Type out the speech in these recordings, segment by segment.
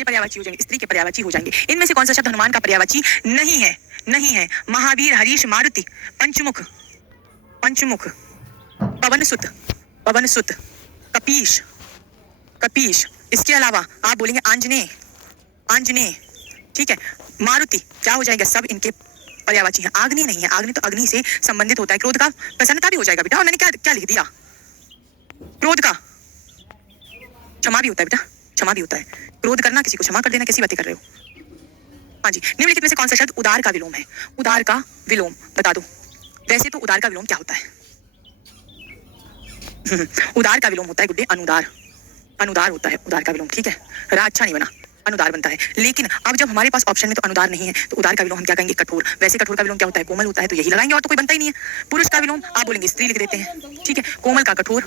के पर्यायवाची हो जाएंगे, स्त्री के पर्यायवाची हो जाएंगे। इनमें से कौन सा शब्द हनुमान का पर्यायवाची नहीं है? नहीं है। महावीर, हरीश, मारुति, पंचमुख, पंचमुख, पवनसुत, पवनसुत, कपीश, कपीश। इसके अलावा आप बोलेंगे आंजनेय, आंजनेय, ठीक है। मारुति क्या हो जाएगा? सब इनके पर्यायवाची है। आग्नि नहीं है, आग्नि तो अग्नि से संबंधित होता है। क्रोध का प्रसन्नता भी हो जाएगा बेटा। और मैंने क्या क्या लिख दिया? क्रोध का क्षमा भी होता है बेटा, क्षमा भी होता है। क्रोध करना, किसी को क्षमा कर देना, कैसी बातें कर रहे हो? हाँ जी। निम्नलिखित में से कौन सा शब्द उदार का विलोम है? उदार का विलोम बता दो। वैसे तो उदार का विलोम क्या होता है? उदार का विलोम होता है गुड्डे अनुदार, अनुदार होता है उदार का विलोम, ठीक है। रा अच्छा नहीं बना, अनुदार बनता है। लेकिन अब जब हमारे पास ऑप्शन में तो अनुदार नहीं है, तो उदार का विलोम हम क्या कहेंगे? कठोर। वैसे कठोर का विलोम क्या होता है? कोमल होता है, तो यही लगाएंगे, और तो कोई बनता ही नहीं है। पुरुष का विलोम आप बोलेंगे स्त्री लिख देते हैं, ठीक है। कोमल का कठोर,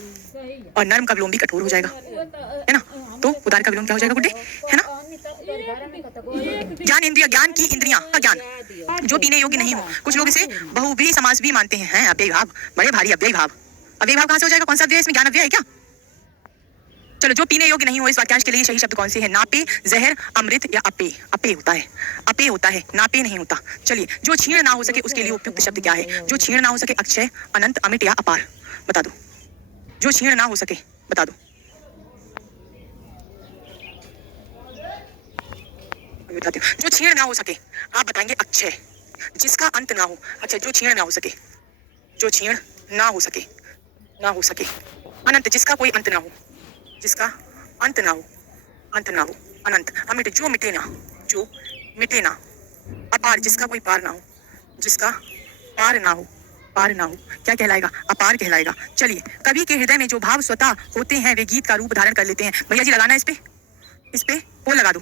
और नर्म का विलोम भी कठोर हो जाएगा, है ना। तो उदार का विलोम क्या हो जाएगा गुड्डे, है ना। ज्ञान इंद्रिय, ज्ञान की इंद्रियां का ज्ञान जो पीने योग्य नहीं हो। कुछ लोग इसे बहुव्रीहि समास भी मानते हैं। अव्ययी भाव, बड़े भारी अव्ययी भाव। अव्ययी भाव कहां से हो जाएगा? कौन सा अव्यय? इसमें ज्ञान अव्यय है क्या? चलो, जो पीने योग्य नहीं हो, इस वाक्यांश के लिए सही शब्द कौन से है? नापे, जहर, अमृत या अपे? अपे होता है, अपे होता है, नापे नहीं होता। चलिए, जो क्षीण ना हो सके उसके लिए उपयुक्त शब्द क्या है? जो क्षीण ना हो सके, अक्षय, अनंत, अमिट या अपार? बता दो। जो क्षीण ना हो सके बता दो। बताती हूँ। जो क्षीण ना हो सके आप बताएंगे अक्षय, जिसका अंत ना हो। अच्छा, जो क्षीण ना हो सके, जो क्षीण ना हो सके, ना हो सके। अनंत, जिसका कोई अंत ना हो, जिसका अंत ना हो, अंत ना हो, अनंत। अमिट, जो मिटे ना, जो मिटे ना। अपार, जिसका कोई पार ना हो, जिसका पार ना हो, पार ना हो, क्या कहलाएगा? अपार कहलाएगा। चलिए, कवि के हृदय में जो भाव स्वतः होते हैं वे गीत का रूप धारण कर लेते हैं। भैया जी लगाना इस पे पोल लगा दो।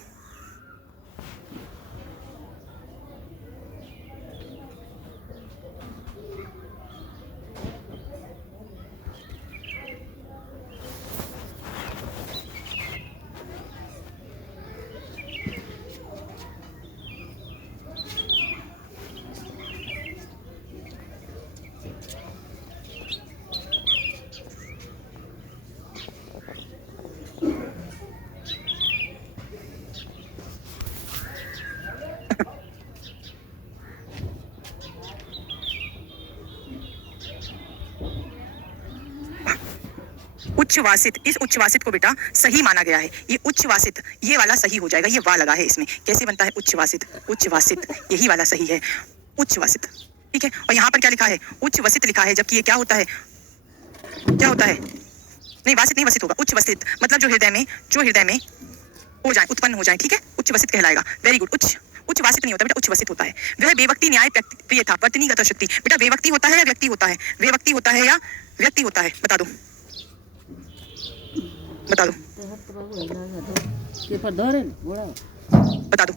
उच्छ्वासित, इस उच्छ्वासित को बेटा सही माना गया है। ये उच्छ्वासित, ये वाला सही हो जाएगा। ये वा लगा है इसमें। कैसे बनता है? उच्छ्वासित, उच्छ्वासित, यही वाला सही है, उच्छ्वासित, ठीक है। और यहाँ पर क्या लिखा है? उच्छ्वसित लिखा है, जबकि ये क्या होता है? क्या होता है? नहीं, वासित नहीं, वसित होगा। उच्छ्वसित मतलब जो हृदय में, जो हृदय में हो जाए, उत्पन्न हो जाए, ठीक है। उच्छ्वसित कहलाएगा। Very good. उच्छ्वासित नहीं होता बेटा, उच्छ्वसित होता है। वह बेवक्ति न्याय प्रिय था, वर्तनीगत शक्ति। बेटा बेवक्ति होता है या व्यक्ति होता है? बेवक्ति होता है या व्यक्ति होता है? बता दो, बता दो, बता दो।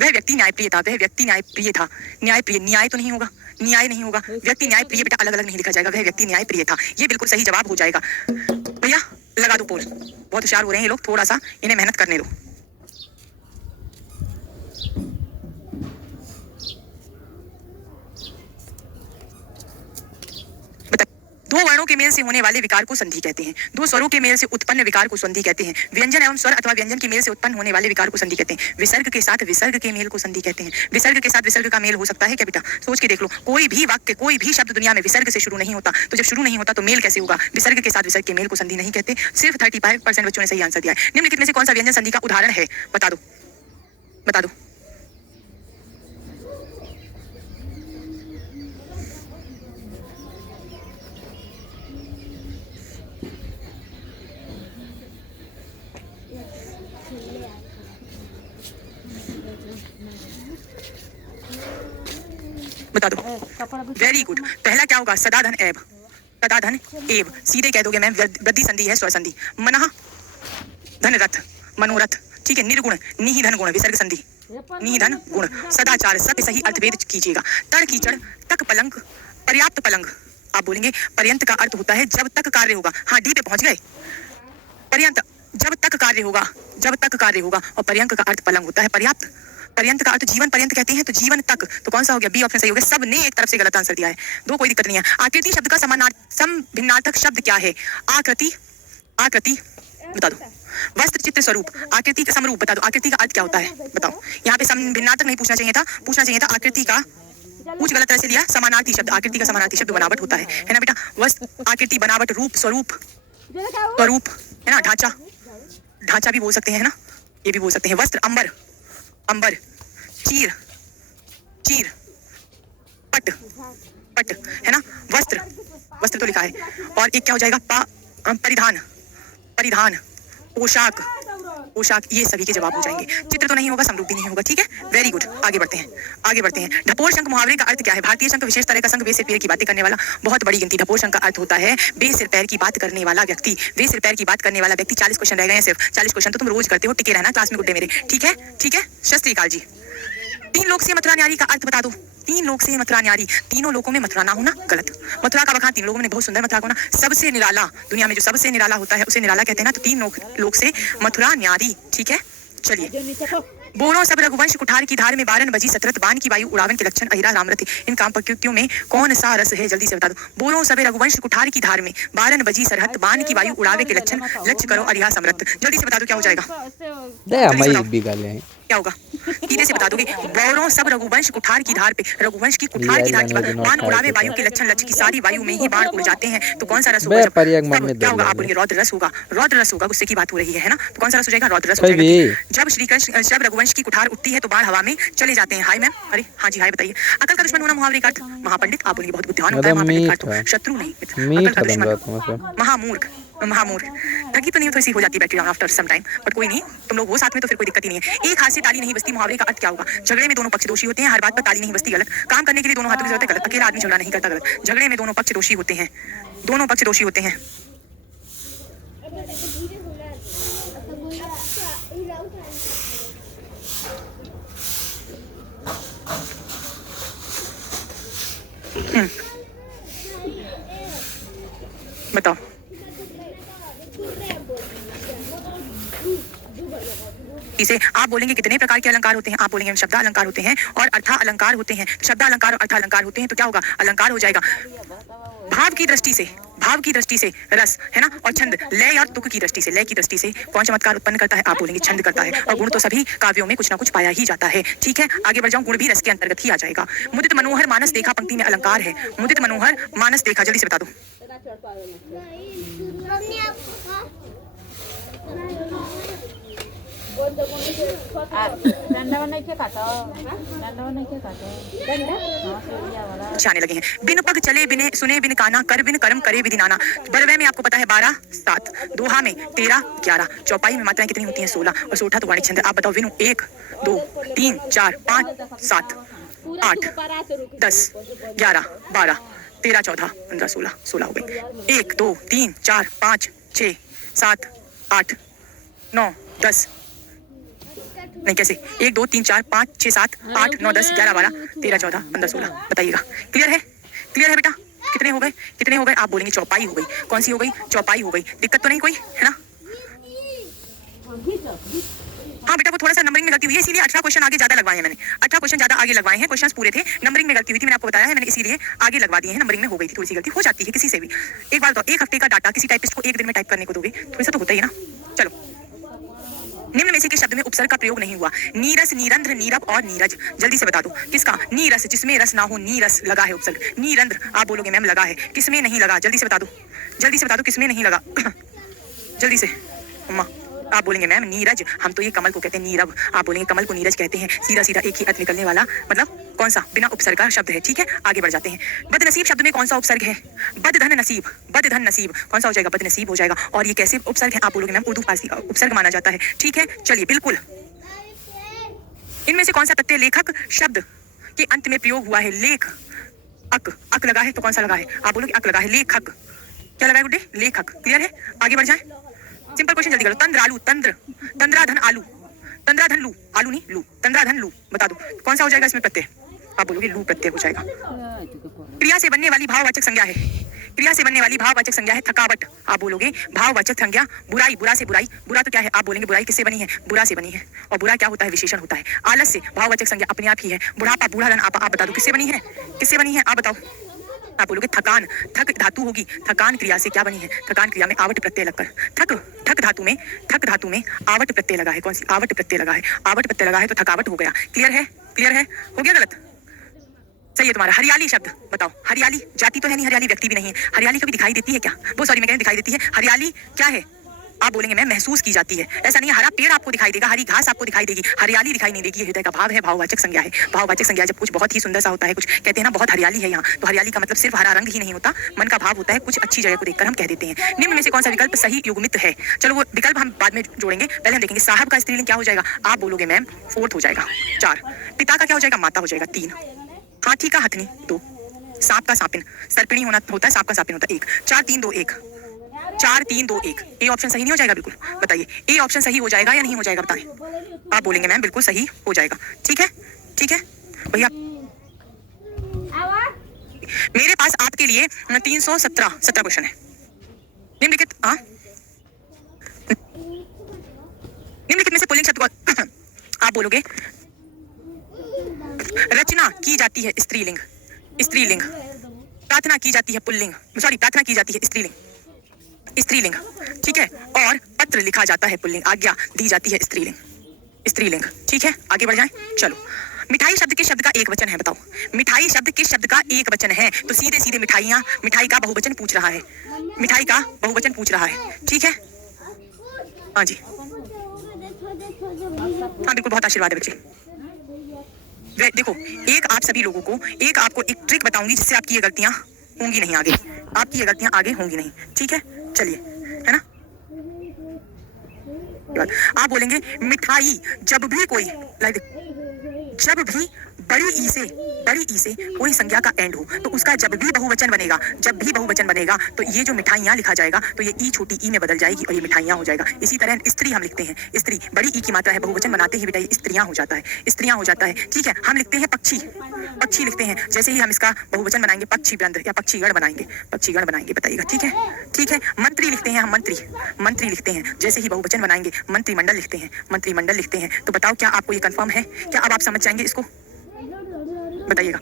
वह व्यक्ति न्यायप्रिय था, वह व्यक्ति न्यायप्रिय था। न्यायप्रिय, न्याय तो नहीं होगा, न्याय नहीं होगा। व्यक्ति न्यायप्रिय बेटा अलग अलग नहीं लिखा जाएगा। वह व्यक्ति न्यायप्रिय था, ये बिल्कुल सही जवाब हो जाएगा। भैया लगा दो पोल। बहुत होशियार हो रहे हैं ये लोग, थोड़ा सा इन्हें मेहनत करने दो। दो वर्णों के मेल से होने वाले विकार को संधि कहते हैं। दो स्वरों के मेल से उत्पन्न विकार को संधि कहते हैं। व्यंजन एवं स्वर अथवा व्यंजन के मेल से उत्पन्न होने वाले विकार को संधि कहते हैं। विसर्ग के साथ विसर्ग के मेल को संधि कहते हैं। विसर्ग के साथ विसर्ग का मेल हो सकता है क्या बेटा? सोच के देख लो। कोई भी वाक्य, कोई भी शब्द दुनिया में विसर्ग से शुरू नहीं होता, तो जब शुरू नहीं होता तो मेल कैसे होगा? विसर्ग के साथ विसर्ग के मेल को संधि नहीं कहते। सिर्फ 35% बच्चों ने सही आंसर दिया है। निम्नलिखित में से कौन सा व्यंजन संधि का उदाहरण है? बता दो, बता दो। बता दो। Very good. पहला क्या होगा? सदाधन एव, सदाधन एव। सीधे कह दोगे मैम, वृद्धि संधि है, स्वर संधि। मनः धन रथ, मनोरथ, ठीक है। निर्गुण, निहि धन गुण, विसर्ग संधि, निहि धन गुण। सदाचार, सत्य सही अर्थभेद कीजिएगा। तड़ कीचड़, तक पलंग, पर्याप्त पलंग। आप बोलेंगे पर्यंत का अर्थ होता है जब तक कार्य होगा। हाँ, डी पे पहुंच गए। पर्यंत जब तक कार्य होगा, जब तक कार्य होगा। और पर्यंक का अर्थ पलंग होता है। पर्याप्त, पर्यंत का अर्थ जीवन पर्यंत कहते हैं, तो जीवन तक। तो कौन सा हो गया? बी ऑप्शन सही हो गया। सब ने एक तरफ से गलत आंसर दिया है, दो कोई दिक्कत नहीं है। आकृति शब्द का सम भिन्नार्थक शब्द क्या है? आकृति, आकृति बता दो। वस्त्र चित्र स्वरूप आकृति का समरूप, बता दो आकृति का अर्थ क्या होता है, बताओ। यहाँ पे भिन्नार्थक नहीं पूछना चाहिए था, पूछना चाहिए था आकृति का, कुछ गलत तरह से लिया, समानार्थी शब्द, आकृति का समानार्थी शब्द बनावट होता है ना बेटा। वस्त्र आकृति, बनावट, रूप, स्वरूप, स्वरूप है ना, ढांचा, ढांचा भी बोल सकते हैं है ना, ये भी बोल सकते हैं। वस्त्र अंबर, अंबर, चीर, चीर, पट, पट है ना, वस्त्र, वस्त्र तो लिखा है। और एक क्या हो जाएगा, परिधान, परिधान, पोशाक, पोशाक, ये सभी के जवाब हो जाएंगे। चित्र तो नहीं होगा, समरूप भी नहीं होगा, ठीक है, वेरी गुड। आगे बढ़ते हैं, आगे बढ़ते हैं। ढपोर शंख मुहावरे का अर्थ क्या है? भारतीय शंख विशेष तरह का शंख, बेसिर पैर की बातें करने वाला, बहुत बड़ी गिनती। ढपोर शंख का अर्थ होता है बेसिर पैर की बात करने वाला व्यक्ति, बेसिर पैर की बात करने वाला व्यक्ति। 40 क्वेश्चन रह गए हैं सिर्फ, 40 क्वेश्चन तो तुम रोज करते हो, टिके रहना क्लास में गुड्डे मेरे, ठीक है, ठीक है। सत श्री अकाल जी। 3 लोक से मथुरा न्यारी का अर्थ बता दो। 3 लोक से मथुरा न्यारी, तीनों लोकों में मथुरा ना होना, गलत। मथुरा का बखान 3 लोगों ने बहुत सुंदर मथुरा को ना, सबसे निराला, दुनिया में जो सबसे निराला होता है उसे निराला कहते हैं ना, तो 3 लोक से मथुरा न्यारी, ठीक है। चलिए, बोलो सब रघुवंश कुठार की धार में, बारन बजी सतरत, बाण की वायु उड़ावन के लक्षण, अहिरा रामरति। इन काम प्रकृतियों में कौन सा रस है, जल्दी से बता दो। बोलो सब रघुवंश कुठार की धार में, बारन बजी सरहत, बाण की वायु उड़ावे के लक्षण, लक्ष्य करो अरिहा समृत। जल्दी से बता दो क्या हो जाएगा, क्या होगा, सीधे से बता दोगे। बोलो सब रघुवंश कुठार की धार पे, रघुवंश की कुठार की धार की बाण उड़ावे वायु के लक्षण, लक्ष्य की सारी वायु में ही बाण उड़ जाते हैं, तो कौन सा रस होगा, क्या होगा, आप बोलिए रौद्र रस होगा, रौद्र रस होगा, गुस्से की बात हो रही है ना, तो कौन सा रस हो जाएगा, रौद्र रस हो जाएगा। जब श्री कृष्ण, जब रघुवंश की कुठार उठती है तो बाण हवा में चले जाते हैं। हाय मैम, अरे हाँ जी, हाय बताइए। अकल का दुश्मन होना मुहावरे का अर्थ, महापंडित, आप बोलिए बहुत बुद्धिमान होता है महापंडित का अर्थ, शत्रु नहीं, अकल का दुश्मन, महामूर्ख, महामूर्ख। थकी तो नहीं, थोड़ी सी हो जाती है battery down after some time, but कोई नहीं, तुम लोग वो साथ में तो फिर कोई दिक्कत ही नहीं है। एक हाथ से ताली नहीं बजती, मुहावरे का अर्थ क्या होगा, झगड़े में दोनों पक्ष दोषी होते हैं, हर बात पर ताली नहीं बजती, गलत। काम करने के लिए दोनों हाथों की जरूरत है, गलत। अकेला आदमी झगड़ा नहीं करता, गलत। झगड़े में दोनों पक्ष दोषी होते हैं, दोनों पक्ष दोषी होते हैं। बताओ, इसे आप बोलेंगे कितने प्रकार के अलंकार होते हैं, आप बोलेंगे शब्द अलंकार होते हैं और अर्था अलंकार होते हैं। शब्द अलंकार और अर्था अलंकार होते हैं तो क्या होगा, अलंकार हो जाएगा। भाव की दृष्टि से, भाव की दृष्टि से रस है ना, और छंद, लय और तुक की दृष्टि से, लय की दृष्टि से कौन चमत्कार उत्पन्न करता है, आप बोलेंगे छंद करता है। और गुण तो सभी काव्यों में कुछ ना कुछ पाया ही जाता है, ठीक है। आगे बढ़ जाऊं, गुण भी रस के अंतर्गत ही आ जाएगा। मुदित मनोहर मानस देखा, पंक्ति में अलंकार है। मुदित मनोहर मानस देखा, जल्दी से बता दो। आने लगे हैं। बिन पग चले बिने सुने बिन काना, कर बिन कर्म करे विधि नाना। बरवे में आपको पता है 12 7, दोहा में 13 11, चौपाई में मात्राएं कितनी होती हैं 16, और सोठा तो वाणिज्य छंद। आप बताओ विनु 1 2 3 4 5 7 8 10 11 12 13 14 15 16, 16 हो गई। 1 2 3 4 5 6 7 8 9 10, नहीं कैसे, 1 2 3 4 5 6 7 8 9 10 11 12 13 14 15 16, बताइएगा। क्लियर है, क्लियर है बेटा, कितने हो गए, कितने हो गए, आप बोलेंगे चौपाई हो गई। कौन सी हो गई, चौपाई हो गई। दिक्कत तो नहीं कोई है ना। हाँ बेटा, वो थोड़ा सा नंबरिंग में गलती हुई है, इसीलिए 18 क्वेश्चन आगे ज्यादा लगवाए हैं मैंने, 18 क्वेश्चन ज्यादा आगे लगवाए हैं। क्वेश्चंस पूरे थे, नंबरिंग में गलती हुई थी, मैंने आपको बताया है, मैंने इसीलिए आगे लगवा दिए हैं। नंबरिंग में हो गई थी, थोड़ी सी गलती हो जाती है किसी से भी। एक बार बताओ, एक हफ्ते का डाटा किसी टाइपिस्ट को 1 दिन में टाइप करने को दोगे, थोड़ा सा तो होता ही है ना। चलो, निम्न में से किस शब्द में उपसर्ग का प्रयोग नहीं हुआ, नीरस, नीरंध्र, नीरव और नीरज। जल्दी से बता दो किसका, नीरस जिसमें रस ना हो, नीरस लगा है उपसर्ग। नीरंध्र आप बोलोगे मैम लगा है, किसमें नहीं लगा, जल्दी से बता दो, जल्दी से बता दो किसमें नहीं लगा जल्दी से अम्मा, आप बोलेंगे मैम नीरज, हम तो ये कमल को कहते हैं नीरव, आप बोलेंगे कमल को नीरज कहते हैं। सीधा सीधा एक ही अर्थ निकलने वाला, मतलब कौन सा, बिना उपसर्ग का शब्द है, ठीक है। आगे बढ़ जाते हैं। बदनसीब शब्द में कौन सा उपसर्ग है, बदधन नसीब, बदधन नसीब कौन सा हो जाएगा, बदनसीब हो जाएगा। और ये कैसे उपसर्ग है, आप बोलोगे मैम उर्दू फारसी उपसर्ग माना जाता है, ठीक है। चलिए, बिल्कुल इनमें से कौन सा प्रत्यय लेखक शब्द के अंत में प्रयोग हुआ है, लेख, अक, अक लगा है तो कौन सा लगा है, आप बोलोगे अक लगा है। लेखक क्या लगा है गुड्डे, लेखक। क्लियर है, आगे बढ़ जाए। सिंपल क्वेश्चन जल्दी करो। तंद्र आलू, तंद्र, तंद्राधन आलू, तंद्राधन लू, आलू नहीं लू, तंद्राधन लू, बता दो कौन सा हो जाएगा इसमें प्रत्यय, आप बोलोगे लू प्रत्यय हो जाएगा। क्रिया से बनने वाली भाववाचक संज्ञा है, क्रिया से बनने वाली भाववाचक संज्ञा है थकावट, आप बोलोगे भाववाचक संज्ञा। बुराई, बुरा से बुराई, बुरा तो क्या है, आप बोलेंगे बुराई किससे बनी है, बुरा से बनी है। और बुरा क्या होता है, विशेषण होता है। आलस्य भाववाचक संज्ञा अपने आप ही है। बुढ़ापा, बूढ़ा धन, आप बता दो किससे बनी है, किससे बनी है, आप बताओ, आप बोलोगे थकान, थक धातु होगी, थकान क्रिया से क्या बनी है, थकान क्रिया में आवट प्रत्यय लगकर, थक थक धातु में आवट प्रत्यय लगा है, कौन सी आवट प्रत्यय लगा है, आवट प्रत्यय लगा है तो थकावट हो गया। क्लियर है, क्लियर है, हो गया गलत, सही है तुम्हारा। हरियाली शब्द बताओ, हरियाली जाति तो है नहीं, हरियाली व्यक्ति भी नहीं है, हरियाली कभी दिखाई देती है क्या, वो सॉरी मैं कह रही दिखाई देती है, हरियाली क्या है, आप बोलेंगे मैं महसूस की जाती है, ऐसा नहीं है, हरा पेड़ आपको दिखाई देगा, हरी घास आपको दिखाई देगी, हरियाली दिखाई नहीं देगी, हृदय का भाव है, भाववाचक संज्ञा है, भाववाचक संज्ञा जब कुछ बहुत ही सुंदर सा होता है, कुछ कहते हैं ना बहुत हरियाली है यहाँ, तो हरियाली का मतलब सिर्फ हरा रंग ही नहीं होता, मन का भाव होता है, कुछ अच्छी जगह को देखकर हम कह देते हैं। निम्न में से कौन सा विकल्प सही युग्मित है, चलो वो विकल्प हम बाद में जोड़ेंगे, पहले हम देखेंगे साहब का स्त्रीलिंग क्या हो जाएगा, आप बोलोगे मैम 4th हो जाएगा, 4, पिता का क्या हो जाएगा, माता हो जाएगा, 3, हाथी का हथनी 2, सांप का सांपिन, सर्पिणी होता है, सांप का सांपिन होता है 1, 4 3 2 1, 4 3 2 1, ए ऑप्शन सही नहीं हो जाएगा, बिल्कुल बताइए ए ऑप्शन सही हो जाएगा या नहीं हो जाएगा बताएं, आप बोलेंगे मैम बिल्कुल सही हो जाएगा, ठीक है, ठीक है भैया। मेरे पास आपके लिए 317 क्वेश्चन है, निम्नलिखित निम्नलिखित में से पुल्लिंग शब्द को आप बोलोगे रचना की जाती है स्त्रीलिंग, स्त्रीलिंग, प्रार्थना की जाती है पुल्लिंग, सॉरी प्रार्थना की जाती है स्त्रीलिंग, स्त्रीलिंग, ठीक है, और पत्र लिखा जाता है पुल्लिंग, आज्ञा दी जाती है स्त्रीलिंग, स्त्रीलिंग, ठीक है, आगे बढ़ जाएं, चलो। मिठाई शब्द के शब्द का एक वचन है, बताओ मिठाई शब्द के शब्द का एक वचन है, तो सीधे सीधे मिठाइयाँ, मिठाई का बहुवचन पूछ रहा है, मिठाई का बहुवचन पूछ रहा है, ठीक है, हाँ जी, हाँ बिल्कुल, बहुत आशीर्वाद है बच्चे। देखो एक आप सभी लोगों को, एक आपको एक ट्रिक बताऊंगी जिससे आपकी ये गलतियां होंगी नहीं आगे, आपकी ये गलतियां आगे होंगी नहीं, ठीक है, चलिए, है ना। आप बोलेंगे मिठाई जब भी कोई जब भी बड़ी ई से कोई संज्ञा का एंड हो तो उसका जब भी बहुवचन बनेगा, जब भी बहुवचन बनेगा तो ये जो मिठाइयाँ लिखा जाएगा तो ये ई छोटी ई में बदल जाएगी और ये मिठाइयाँ हो जाएगा। इसी तरह स्त्री हम लिखते हैं, स्त्री बड़ी ई की मात्रा है, बहुवचन बनाते ही बेटा स्त्रियाँ हो जाता है, स्त्रियाँ हो जाता है, ठीक है। हम लिखते हैं पक्षी, पक्षी लिखते हैं, जैसे ही हम इसका बहुवचन बनाएंगे पक्षीवृंद या पक्षीगण बनाएंगे, पक्षीगण बनाएंगे, बताइएगा, ठीक है, ठीक है। मंत्री लिखते हैं हम, मंत्री लिखते हैं, जैसे ही बहुवचन बनाएंगे मंत्रिमंडल लिखते हैं, मंत्रिमंडल लिखते हैं। तो बताओ क्या आपको ये कंफर्म है, क्या अब आप समझ जाएंगे इसको, बताइएगा,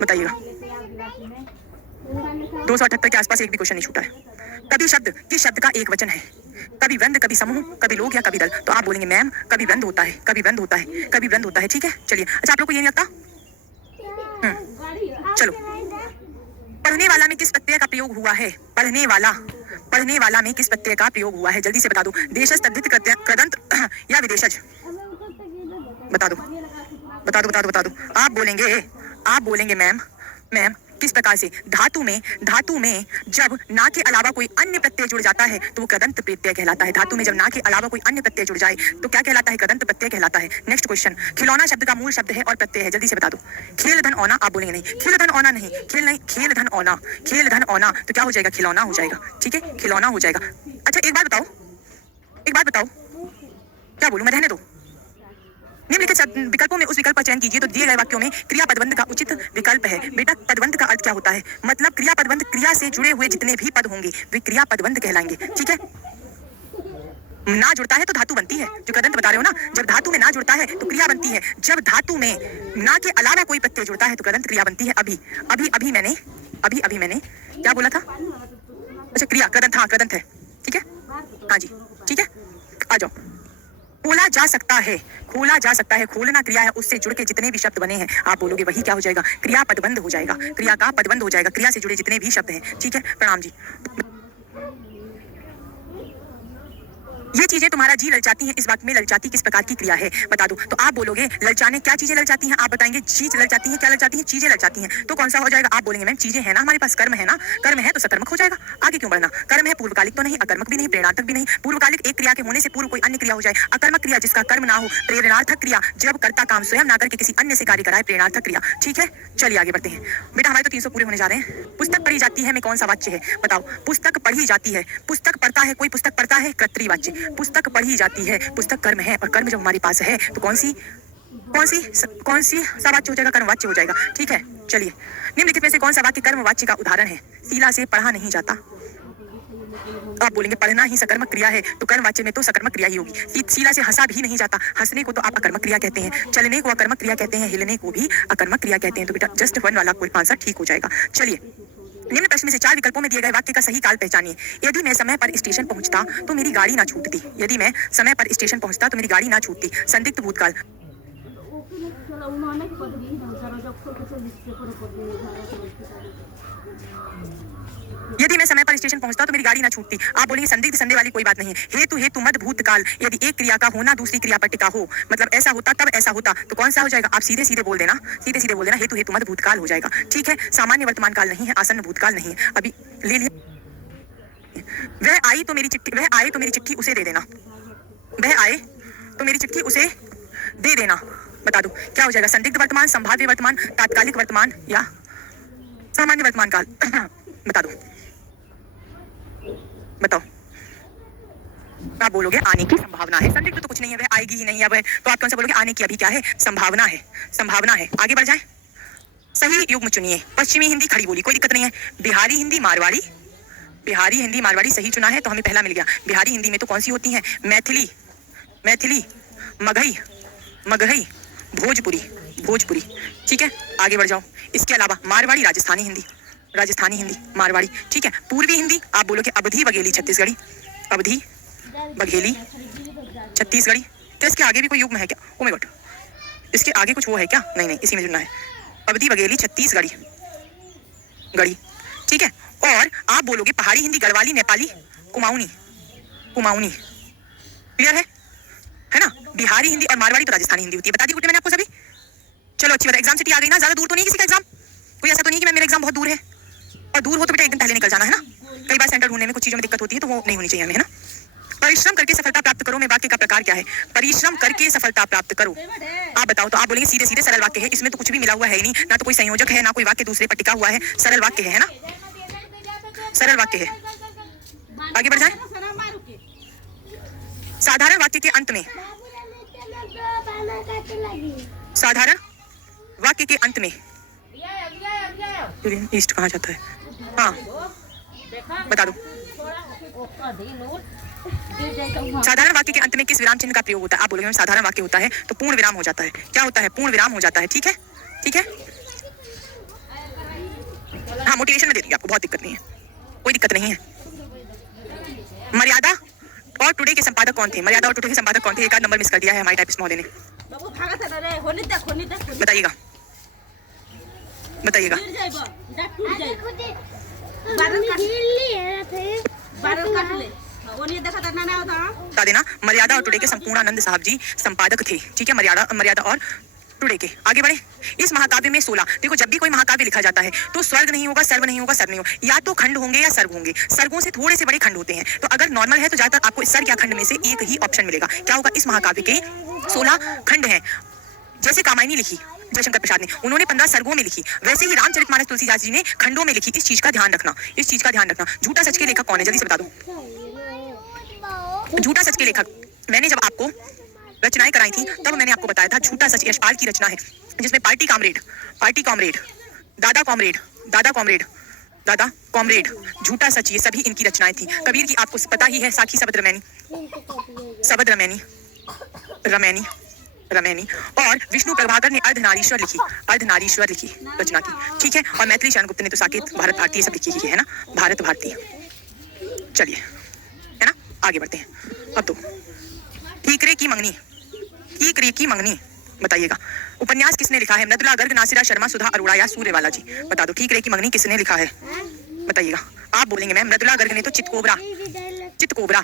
बताइएगा। 278 के आसपास एक भी क्वेश्चन नहीं छूटा है। कभी शब्द किस शब्द का एक वचन है, कभी वृंद, कभी समूह, कभी लोग या कभी दल, तो आप बोलेंगे मैम कभी वृंद होता है, कभी वृंद होता है, कभी वृंद होता है, ठीक है, चलिए। अच्छा आप लोग को ये नहीं लगता, चलो। पढ़ने वाला में किस प्रत्यय का प्रयोग हुआ है, पढ़ने वाला में किस प्रत्यय का प्रयोग हुआ है, जल्दी से बता दो। देशज, तद्धित, कृदंत या विदेशज, बता दो, बता दो, बता दो, बता दो। आप बोलेंगे मैम किस प्रकार से, धातु में जब ना के अलावा कोई अन्य प्रत्यय जुड़ जाता है तो वो कृदंत प्रत्यय कहलाता है। धातु में जब ना के अलावा कोई अन्य प्रत्यय जुड़ जाए तो क्या कहलाता है, कृदंत प्रत्यय कहलाता है। नेक्स्ट क्वेश्चन, खिलौना शब्द का मूल शब्द है और प्रत्यय है, जल्दी से बता दो। खेल धन औना, आप बोलेंगे नहीं, खेल धन औना नहीं, खेल नहीं, खेल धन औना, खेल धन औना, तो क्या हो जाएगा, खिलौना हो जाएगा, ठीक है, खिलौना हो जाएगा। अच्छा एक बात बताओ, क्या बोलूं मैं, रहने दो। निम्नलिखित विकल्पों में उस विकल्प का चयन कीजिए तो दिए गए वाक्यों में क्रिया पदबंध का उचित विकल्प है। बेटा पदबंध का अर्थ क्या होता है, मतलब क्रिया पदबंध, क्रिया से जुड़े हुए जितने भी पद होंगे वे क्रिया पदबंध कहलाएंगे, ठीक है। ना जुड़ता है तो धातु बनती है, जो कृदंत बता रहे हो ना, जब धातु में ना जुड़ता है तो क्रिया बनती है, जब धातु में ना के अलावा कोई प्रत्यय जुड़ता है तो कृदंत क्रिया बनती है। अभी मैंने क्या बोला था, अच्छा क्रिया कृदंत, हाँ कृदंत है, ठीक है, हाँ जी, ठीक है, आ जाओ। खोला जा सकता है, खोलना क्रिया है, उससे जुड़ के जितने भी शब्द बने हैं आप बोलोगे वही क्या हो जाएगा, क्रिया पदबंध हो जाएगा, क्रिया का पदबंध हो जाएगा, क्रिया से जुड़े जितने भी शब्द हैं, ठीक है। प्रणाम जी। ये चीजें तुम्हारा जी ललचाती हैं, इस वाक्य में ललचाती किस प्रकार की क्रिया है बता दो। तो आप बोलोगे ललचाने, क्या चीजें ललचाती हैं, आप बताएंगे चीज ललचाती है, क्या ललचाती है, चीजें ललचाती हैं, तो कौन सा हो जाएगा, आप बोलेंगे मैम चीजें है ना हमारे पास, कर्म है ना, कर्म है तो सकर्मक हो जाएगा, आगे क्यों बढ़ना। कर्म है, पूर्वकालिक तो नहीं, अकर्मक भी नहीं, प्रेरणार्थक भी नहीं। पूर्वकालिक एक क्रिया के होने से पूर्व कोई अन्य क्रिया हो जाए, अकर्मक क्रिया जिसका कर्म ना हो, प्रेरणार्थक क्रिया जब कर्ता काम स्वयं ना करके किसी अन्य से कार्य कराए, प्रेरणार्थक क्रिया, ठीक है। चलिए आगे बढ़ते हैं बेटा, हमारे तो 300 पूरे होने जा रहे हैं। पुस्तक पढ़ी जाती है में कौन सा वाच्य है, बताओ। पुस्तक पढ़ी जाती है, पुस्तक पढ़ता है, कोई पुस्तक पढ़ता है, कर्तृवाच्य। पुस्तक पढ़ी जाती है, पुस्तक कर्म है और कर्म जब हमारे पास है तो कौन सी सा वाच्य हो जाएगा, कर्म वाच्य हो जाएगा, ठीक है। चलिए निम्नलिखित में से कौन सा वाक्य कर्म वाच्य का उदाहरण है, शीला से पढ़ा नहीं जाता, आप बोलेंगे पढ़ना ही सकर्मक क्रिया है तो कर्म वाच्य में तो सकर्मक क्रिया ही होगी। शीला से हंसा भी नहीं जाता, हंसने को तो आप अकर्मक क्रिया कहते हैं, चलने को अकर्मक क्रिया कहते हैं, हिलने को भी अकर्मक क्रिया कहते हैं, तो बेटा जस्ट वन वाला कोई आंसर ठीक हो जाएगा। चलिए निम्न प्रश्न में से 4 विकल्पों में दिए गए वाक्य का सही काल पहचानिए। यदि मैं समय पर स्टेशन पहुंचता तो मेरी गाड़ी ना छूटती। यदि मैं समय पर स्टेशन पहुंचता तो मेरी गाड़ी ना छूटती। संदिग्ध भूतकाल। यदि मैं समय पर स्टेशन पहुंचता तो मेरी गाड़ी ना छूटती। आप बोलेंगे संदिग्ध संदेह वाली कोई बात नहीं है। हेतु हेतु मध्य भूतकाल। यदि एक क्रिया का होना दूसरी क्रिया पर टिका हो, मतलब ऐसा होता तब ऐसा होता, तो कौन सा हो जाएगा? आप सीधे सीधे बोल देना, सीधे सीधे बोल देना, हेतु हेतु मध्य भूतकाल हो जाएगा। ठीक है, सामान्य वर्तमान काल नहीं है, आसन्न भूतकाल नहीं है। अभी ले लिया। वह आई तो मेरी चिट्ठी, वह आए तो मेरी चिट्ठी उसे दे देना। वह आए तो मेरी चिट्ठी उसे दे देना। बता दो क्या हो जाएगा? संदिग्ध वर्तमान, संभाव्य वर्तमान, तात्कालिक वर्तमान या सामान्य वर्तमान काल? बता दो, बताओ। आप बोलोगे आने की संभावना है। संदिग्ध तो कुछ नहीं है, वह आएगी ही नहीं। अब तो आप कौन सा बोलोगे? आने की अभी क्या है? संभावना है, संभावना है। आगे बढ़ जाए। सही युग्म चुनिए। पश्चिमी हिंदी खड़ी बोली, कोई दिक्कत नहीं है। बिहारी हिंदी मारवाड़ी, बिहारी हिंदी मारवाड़ी सही चुना है, तो हमें पहला मिल गया। बिहारी हिंदी में तो कौन सी होती है? मैथिली, मैथिली, मगही, मगही, भोजपुरी, भोजपुरी। ठीक है, आगे बढ़ जाओ। इसके अलावा मारवाड़ी राजस्थानी हिंदी, राजस्थानी हिंदी, मारवाड़ी। ठीक है, पूर्वी हिंदी आप बोलोगे अवधी बघेली छत्तीसगढ़ी, अवधी बघेली छत्तीसगढ़ी। तो इसके आगे भी कोई युग्म है क्या? ओ माय गॉड, इसके आगे कुछ वो है क्या? नहीं नहीं, इसी में जुड़ना है। अवधी बघेली छत्तीसगढ़ी, गढ़ी। ठीक है, और आप बोलोगे पहाड़ी हिंदी गढ़वाली नेपाली कुमाऊनी, कुमाऊनी। क्लियर है ना? बिहारी हिंदी और मारवाड़ी तो राजस्थानी हिंदी होती है। बता दी मैंने आपको सभी। चलो अच्छी बात, एग्जाम सिटी आ गई ना। ज्यादा दूर तो नहीं किसी का एग्जाम? कोई ऐसा तो नहीं कि मैं मेरा एग्जाम बहुत दूर है, और दूर हो तो बेटा एक दिन पहले निकल जाना है ना। कई बार सेंटर ढूंढने में कुछ चीजों में दिक्कत होती है, तो वो नहीं होनी चाहिए हमें, है ना। परिश्रम करके सफलता प्राप्त करो में वाक्य का प्रकार क्या है? परिश्रम करके सफलता प्राप्त करो। आप बताओ। तो आप बोलेंगे सीधे सीधे सरल वाक्य है, इसमें तो कुछ भी मिला हुआ है ही नहीं, ना तो कोई संयोजक है, ना कोई वाक्य दूसरे पर टिका हुआ है। सरल वाक्य है ना, सरल वाक्य है। आगे बढ़ जाए। साधारण वाक्य के अंत में, साधारण वाक्य के अंत में ईस्ट कहाँ जाता है? हाँ बता दो। साधारण वाक्य के अंत में किस विराम चिन्ह का प्रयोग होता है? आप बोलोगे साधारण वाक्य होता है तो पूर्ण विराम हो जाता है। क्या होता है? पूर्ण विराम हो जाता है। ठीक है, ठीक है। हाँ, मोटिवेशन में दे दूंगी आपको, बहुत दिक्कत नहीं है, कोई दिक्कत नहीं है। मर्यादा और टुडे के संपादक कौन थे? मर्यादा और टुडे के संपादक कौन थे? एक आध नंबर मिस कर दिया है हमारे टाइपिस्ट महोदय ने। बताइएगा, बताइएगा। बता देना। मर्यादा और टुडे के संपूर्णानंद साहब जी संपादक थे। ठीक है, मर्यादा, मर्यादा और टुडे के। आगे बढ़े। इस महाकाव्य में 16, देखो जब भी कोई महाकाव्य लिखा जाता है तो स्वर्ग नहीं होगा, सर्व नहीं होगा, सर नहीं होगा, या तो खंड होंगे या सर्ग होंगे। सर्गों से थोड़े से बड़े खंड होते हैं। तो अगर नॉर्मल है तो ज्यादातर आपको सर्ग या खंड में से एक ही ऑप्शन मिलेगा। क्या होगा? इस महाकाव्य के 16 खंड हैं। जैसे कामायनी लिखी जयशंकर प्रसाद ने, उन्होंने 15 सर्गों में लिखी। वैसे ही रामचरितमानस तुलसीदास जी ने खंडों में लिखी। इस चीज का ध्यान रखना, इस चीज का ध्यान रखना। झूठा सच के लेखक कौन है? जल्दी से बता दो। झूठा सच के लेखक, मैंने जब आपको रचनाएं कराई थी तब मैंने आपको बताया था झूठा सच यशपाल की रचना है, जिसमें पार्टी कॉमरेड, पार्टी कॉमरेड, दादा कॉमरेड, दादा कॉमरेड, दादा कॉमरेड, झूठा सच, ये सभी इनकी रचनाएं थी। कबीर की आपको पता ही है, साखी सबद रमैनी, सबद रमैनी, रमैनी, रमैनी। और विष्णु प्रभाकर ने अर्धनारीश्वर लिखी, अर्धनारीश्वर लिखी रचना थी। ठीक है, और मैथिली शरण गुप्त ने तो साकेत, भारत भारती, ये सब लिखी ही है ना, भारत भारती। चलिए, है ना, आगे बढ़ते हैं। अब तो ठीकरे की मंगनी, ठीकरे की मंगनी, बताइएगा। उपन्यास किसने लिखा है? मृदुला गर्ग, नासिरा शर्मा, सुधा अरोड़ा या सूर्यवाला जी? बता दो। ठीकरे की मंगनी किसने लिखा है? बताइएगा। आप बोलेंगे मैम मृदुला गर्ग ने तो चितकोबरा, चितकोबरा,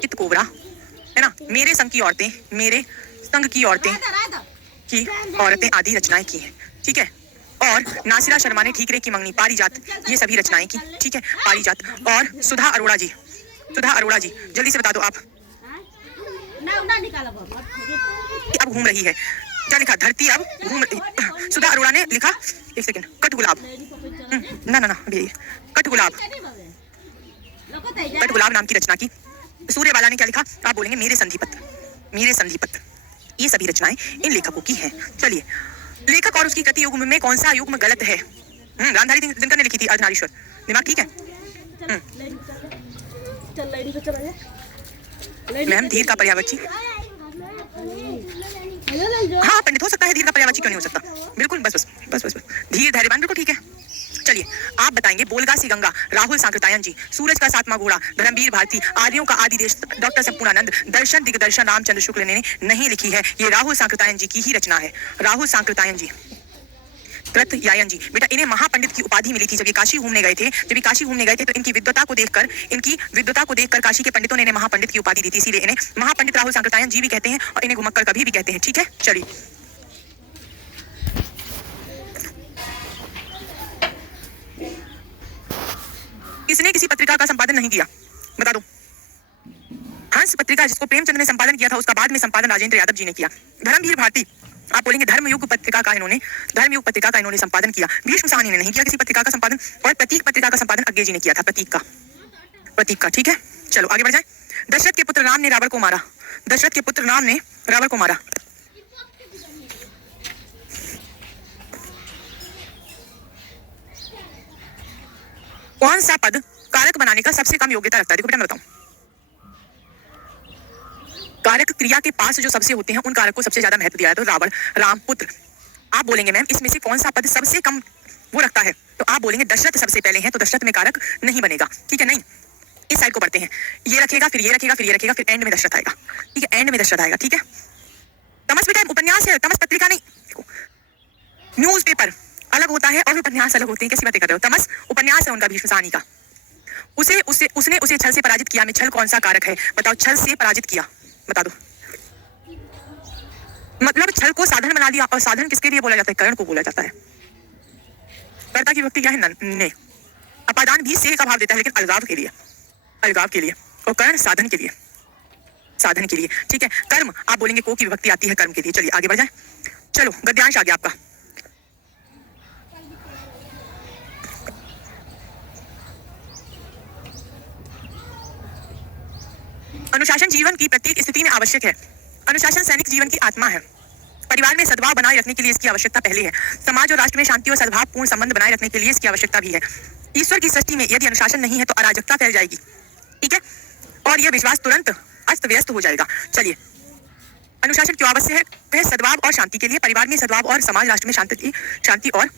चितकोबरा, है ना, मेरे संग की औरतें, मेरे संग की औरतें की औरतें आदि रचनाएं की हैं। ठीक है, और नासिरा शर्मा ने ठीकरे की मंगनी, पारिजात, ये सभी रचनाएं की। ठीक है, पारिजात। और सुधा अरोड़ा जी, सुधा अरोड़ा जी, जल्दी से बता दो आप। अब घूम रही है, क्या लिखा? धरती अब घूम रही। सुधा अरोड़ा ने लिखा, एक सेकंड, कट गुलाब, ना ना ना, कट गुलाब, कट गुलाब नाम की रचना की। सूर्यवाला ने क्या लिखा? आप बोलेंगे मेरे संधिपत, मेरे संधिपत। ये सभी रचनाएं इन लेखकों की हैं। चलिए, लेखक और उसकी कृति युग्म में कौन सा युग्म गलत है? गांधारी दिनकर ने लिखी थी अर्धनारीश्वर। दिमाग ठीक है? मैम धीर का पर्यायवाची, हाँ पंडित हो सकता है, धीर का पर्यायवाची क्यों नहीं हो सकता? बिल्कुल, बस बस बस बस, बस। धीर धैर्यवान, बिल्कुल ठीक है। चलिए, आप बताएंगे बोल सी गंगा, राहुल सांकृत्यायन जी। सूरज का सातवां घोड़ा, धर्मवीर भारती। आर्यों का आदि देश, डॉक्टर संपूर्णानंद। दर्शन दिग्दर्शन, रामचंद्र शुक्ल ने नहीं लिखी है, ये राहुल सांकृत्यायन जी की ही रचना है। राहुल सांकृत्यायन जी। कृतयायन जी, बेटा इन्हें महापंडित की उपाधि मिली थी जब ये काशी घूमने गए थे। जब ये काशी घूमने गए थे तो इनकी विद्वता को देखकर काशी के पंडितों ने इन्हें महापंडित की उपाधि दी थी, इसीलिए इन्हें महापंडित राहुल सांकृत्यायन जी भी कहते हैं और इन्हें घुमक्कड़ कभी भी कहते हैं। ठीक है, चलिए। किसने किसी पत्रिका का संपादन नहीं किया, बता दो। हंस पत्रिका जिसको प्रेमचंद ने संपादन किया था, उसका बाद में संपादन राजेंद्र यादव जी ने किया। धर्मवीर भारती, आप बोलेंगे धर्मयुग पत्रिका का इन्होंने संपादन किया। भीष्म साहनी ने नहीं किया किसी पत्रिका का संपादन, और प्रतीक पत्रिका का संपादन अज्ञे जी ने किया था, प्रतीक का। ठीक है, चलो आगे बढ़ जाए। दशरथ के पुत्र राम ने रावण को मारा। कौन सा पद कारक बनाने का सबसे कम योग्यता रखता है? देखो बेटा मैं बताऊं, कारक क्रिया के पास जो सबसे होते हैं उन कारक को सबसे ज्यादा महत्व दिया है, तो रावण, राम, पुत्र। आप बोलेंगे मैम इसमें से कौन सा पद सबसे कम वो रखता है, तो आप बोलेंगे दशरथ सबसे पहले है, तो दशरथ में कारक नहीं बनेगा। ठीक है, नहीं, इस साइड को पढ़ते हैं, ये रखेगा, फिर एंड में दशरथ आएगा। ठीक है, एंड में दशरथ आएगा। ठीक है, तमस बेटा उपन्यास है, तमस पत्रिका नहीं। न्यूज पेपर अलग होता है और उपन्यास अलग होते हैं, कैसी बातें कर रहे हो। तमस उपन्यास है उनका, भीष्म साहनी का। उसने उसे छल से पराजित किया में छल कौन सा कारक है, बताओ। छल से पराजित किया, बता दो। मतलब छल को साधन बना दिया, और साधन किसके लिए बोला जाता है? कर्ण को बोला जाता है। कर्ता की विभक्ति क्या है? ने। अपादान भी से का भाव देता है, लेकिन अलगाव के लिए, और कर्ण साधन के लिए। ठीक है, कर्म आप बोलेंगे को की विभक्ति आती है कर्म के लिए। चलिए आगे बढ़ जाए। चलो गद्यांश आ गया आपका। अनुशासन जीवन की प्रत्येक स्थिति में आवश्यक है। अनुशासन सैनिक जीवन की आत्मा है। परिवार में सद्भाव बनाए रखने के लिए इसकी आवश्यकता पहले है। समाज और राष्ट्र में शांति और सद्भाव पूर्ण संबंध बनाए रखने के लिए इसकी आवश्यकता भी है। ईश्वर की सृष्टि में यदि अनुशासन नहीं है तो अराजकता फैल जाएगी। ठीक है, और यह विश्वास तुरंत अस्त व्यस्त हो जाएगा। चलिए, अनुशासन क्यों आवश्यक है? वह सद्भाव और शांति के लिए, परिवार में सद्भाव और समाज राष्ट्र में शांति और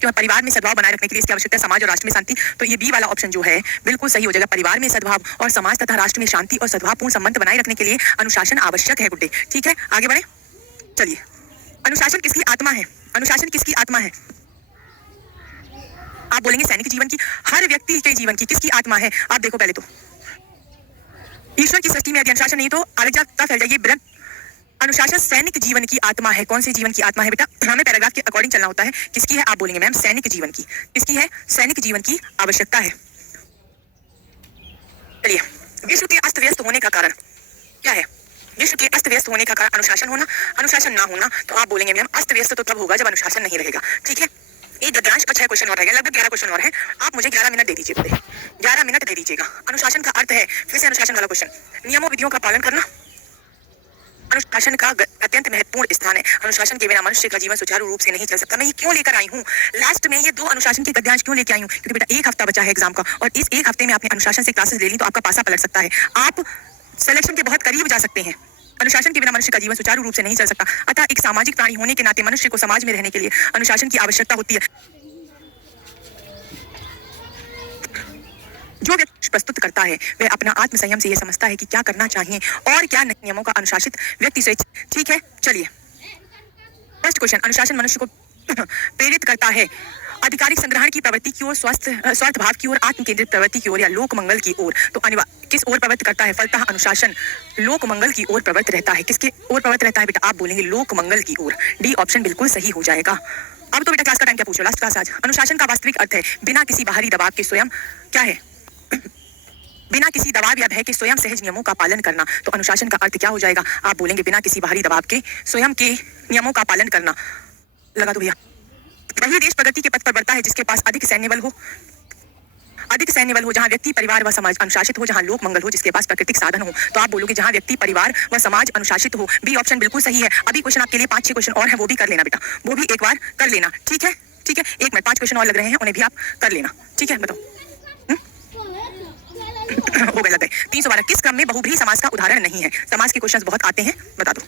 क्यों परिवार में सद्भाव बनाए रखने के लिए इसकी आवश्यकता है, समाज और राष्ट्र में शांति। तो ये बी वाला ऑप्शन जो है बिल्कुल सही हो जाएगा। परिवार में सद्भाव और समाज तथा राष्ट्र में शांति और सद्भावपूर्ण संबंध बनाए रखने के लिए अनुशासन आवश्यक है। गुड्डे, ठीक है, आगे बढ़े। चलिए, अनुशासन किसकी आत्मा है? आप बोलेंगे सैनिक जीवन की, हर व्यक्ति के जीवन की। किसकी आत्मा है? आप देखो पहले तो ईश्वर की सृष्टि में यदि अनुशासन नहीं तो अराजकता फैल जाएगी। ब्रह्म अनुशासन सैनिक जीवन की आत्मा है। कौन से जीवन की आत्मा है बेटा? हमें पैराग्राफ के अकॉर्डिंग चलना होता है। किसकी है? आप बोलेंगे मैम सैनिक जीवन की। किसकी है? सैनिक जीवन की आवश्यकता है। चलिए, विश्व के अस्त व्यस्त होने का कारण क्या है? विश्व के अस्त व्यस्त होने का कारण अनुशासन होना, अनुशासन ना होना। तो आप बोलेंगे मैम अस्त व्यस्त तो तब होगा जब अनुशासन नहीं रहेगा। ठीक है, एक गद्यांश का 6 क्वेश्चन और रहेगा, लगभग 11 क्वेश्चन और है। आप मुझे 11 मिनट दे दीजिए, 11 मिनट दे दीजिएगा। अनुशासन का अर्थ है, फिर से अनुशासन वाला क्वेश्चन, नियमों विधियों का पालन करना। अनुशासन का अत्यंत महत्वपूर्ण स्थान है। अनुशासन के बिना मनुष्य का जीवन सुचारू रूप से नहीं चल सकता। मैं ये क्यों लेकर आई हूँ लास्ट में, ये 2 अनुशासन के गद्यांश क्यों लेकर आई हूँ? क्योंकि बेटा 1 हफ्ता बचा है एग्जाम का, और इस 1 हफ्ते में आपने अनुशासन से क्लासेस ले ली तो आपका पासा पलट सकता है। आप सिलेक्शन के बहुत करीब जा सकते हैं। अनुशासन के बिना मनुष्य का जीवन सुचारू रूप से नहीं चल सकता। अतः एक सामाजिक प्राणी होने के नाते मनुष्य को समाज में रहने के लिए अनुशासन की आवश्यकता होती है। जो व्यक्ति प्रस्तुत करता है वह अपना आत्म संयम से यह समझता है कि क्या करना चाहिए और क्या नहीं। नियमों का अनुशासित व्यक्ति स्वेच्छ। ठीक है, चलिए फर्स्ट क्वेश्चन, अनुशासन मनुष्य को प्रेरित करता है आधिकारिक संग्रहण की प्रवृत्ति की ओर, स्वार्थ भाव की ओर, आत्म केंद्रित प्रवृत्ति की ओर या लोक मंगल की ओर। तो किस ओर प्रवृत्त करता है? फलतः अनुशासन लोक मंगल की ओर प्रवृत्त रहता है। किसके ओर प्रवृत्त रहता है बेटा? आप बोलेंगे लोक मंगल की ओर। डी ऑप्शन बिल्कुल सही हो जाएगा। अब तो बेटा क्लास का टाइम क्या पूछो, लास्ट क्लास आज। अनुशासन का वास्तविक अर्थ है बिना किसी बाहरी दबाव के स्वयं, क्या है? बिना किसी दबाव या भय के स्वयं सहज नियमों का पालन करना। तो अनुशासन का अर्थ क्या हो जाएगा? आप बोलेंगे बिना किसी बाहरी दबाव के स्वयं के नियमों का पालन करना। लगा दो भैया। वही देश प्रगति के पथ पर बढ़ता है जिसके पास अधिक सैन्य बल हो, जहां व्यक्ति परिवार व समाज अनुशासित हो, जहां लोक मंगल हो, जिसके पास प्राकृतिक साधन हो। तो आप बोलोगे जहां व्यक्ति परिवार व समाज अनुशासित हो। बी ऑप्शन बिल्कुल सही है। अभी क्वेश्चन आपके लिए 5-6 क्वेश्चन और है, वो भी कर लेना बेटा, वो भी एक बार कर लेना। ठीक है, 1 मिनट, 5 क्वेश्चन और लग रहे हैं, उन्हें भी आप कर लेना। ठीक है, बताओ। वो गलत है। 312 किस क्रम में बहुब्रीहि समास का उदाहरण नहीं है? समास के क्वेश्चंस बहुत आते हैं, बता दो।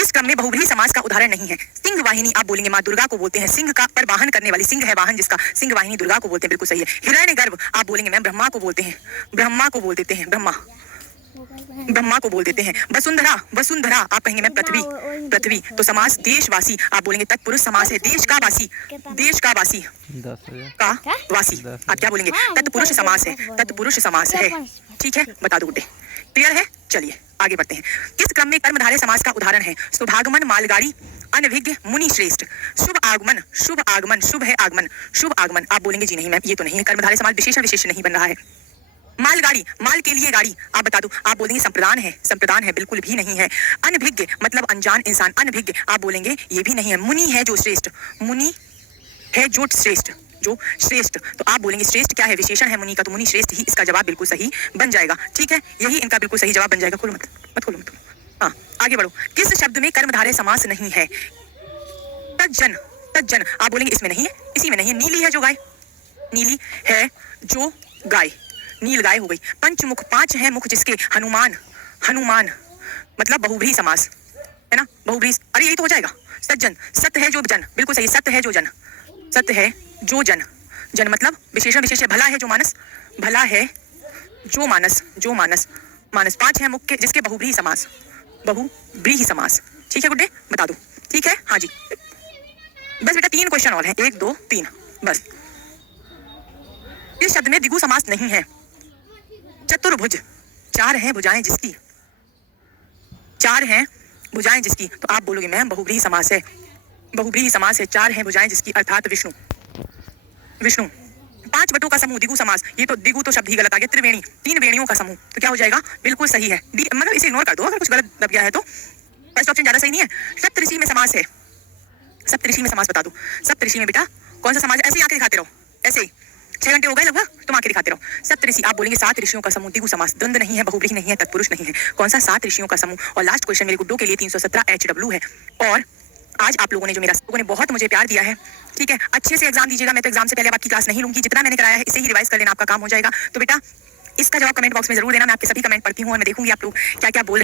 किस क्रम में बहुव्रीहि समास का उदाहरण नहीं है? सिंह वाहिनी आप बोलेंगे माँ दुर्गा को बोलते हैं, सिंह का पर वाहन करने वाली, सिंह है वाहन जिसका, सिंह वाहिनी दुर्गा को बोलते हैं, बिल्कुल सही है। हिरण्यगर्भ आप बोलेंगे मैम ब्रह्मा को बोलते हैं, ब्रह्मा को बोल देते हैं, ब्रह्मा को बोल देते हैं। वसुंधरा, वसुंधरा आप कहेंगे मैं पृथ्वी, पृथ्वी। तो समास देशवासी आप बोलेंगे तत्पुरुष समास है, देश का वासी, देश का वासी, का वासी आप क्या बोलेंगे? तत्पुरुष समास है, तत्पुरुष समास है। ठीक है, बता दो गुड्डे, क्लियर है? चलिए आगे बढ़ते हैं। किस क्रम में कर्मधारय समास का उदाहरण है? शुभागमन, मालगाड़ी, अनभिज्ञ, मुनि श्रेष्ठ। शुभ आगमन, शुभ आगमन, शुभ है आगमन, शुभ आगमन आप बोलेंगे जी नहीं मैम ये तो नहीं है, कर्मधारय समास विशेषण विशेष नहीं बन रहा है। मालगाड़ी, माल के लिए गाड़ी आप बता दो, आप बोलेंगे संप्रदान है, संप्रदान है, बिल्कुल भी नहीं है। अनभिज्ञ मतलब अनजान इंसान, अनभिज्ञ आप बोलेंगे ये भी नहीं है। मुनि है जो श्रेष्ठ, मुनि है जो श्रेष्ठ, जो श्रेष्ठ तो आप बोलेंगे श्रेष्ठ क्या है? विशेषण है मुनि का, तो मुनि श्रेष्ठ ही इसका जवाब बिल्कुल सही बन जाएगा। ठीक है, यही इनका बिल्कुल सही जवाब बन जाएगा। खोलो मत, मत खोलो मत। हाँ आगे बढ़ो। किस शब्द में कर्मधारय समास नहीं है? तज्जन, तज्जन आप बोलेंगे इसमें नहीं है, इसी में नहीं है। नीली है जो गाय, नीली है जो गाय, नील गाय हो गई। पंचमुख, पांच है मुख जिसके, हनुमान, हनुमान मतलब बहुव्रीहि समास है ना, बहुव्रीहि। अरे यही तो हो जाएगा। सज्जन, सत्य है जो जन, बिल्कुल सही, सत्य है जो जन, सत्य है जो जन, जन मतलब विशेषण विशेष है। भला है जो मानस, भला है जो मानस, जो मानस, मानस। पांच है मुख के जिसके बहुव्रीहि समास, बहुव्रीहि समास। ठीक है गुड्डे, बता दो। ठीक है, हाँ जी बस बेटा 3 क्वेश्चन और हैं, 1 2 3 बस। इस शब्द में द्विगु समास नहीं है। चतुर्भुज, 4 हैं भुजाएं जिसकी, 4 हैं भुजाएं जिसकी तो आप बोलोगे मैम बहुव्रीहि समास है, बहुव्रीहि समास है। 4 हैं भुजाएं जिसकी अर्थात विष्णु, विष्णु। 5 बटों का समूह द्विगु समास, ये तो द्विगु तो शब्द ही गलत आ गया। त्रिवेणी, 3 वेणियों का समूह तो क्या हो जाएगा? बिल्कुल सही है डी, मतलब इसे इग्नोर कर दो अगर कुछ गलत लग गया है तो। फर्स्ट ऑप्शन ज्यादा सही नहीं है। सप्तऋषि में समास है, सप्तऋषि में समास बता दो। सप्तऋषि में बेटा कौन सा समास है? ऐसे ही आंखें दिखाते रहो, ऐसे ही 6 घंटे हो गए लगभग, तुम आंखें दिखाते रहो। सप्तऋषि आप बोलेंगे 7 ऋषियों का समूह, द्विगु समास, द्वंद्व नहीं है, बहुव्रीहि नहीं है, तत्पुरुष नहीं है। कौन सा? 7 ऋषियों का समूह। और लास्ट क्वेश्चन मेरे गुड्डों के लिए 317 HW है। और आज आप लोगों ने जो मेरा लोगों ने बहुत मुझे प्यार दिया है, ठीक है, अच्छे से एग्जाम दीजिएगा। मैं तो एग्जाम से पहले आपकी क्लास नहीं लूंगी, जितना मैंने कराया है इसे ही रिवाइज कर लेना, आपका काम हो जाएगा। तो बेटा इसका जवाब कमेंट बॉक्स में जरूर देना, मैं आपके सभी कमेंट पढ़ती हूँ और मैं देखूंगी आप लोग क्या क्या बोल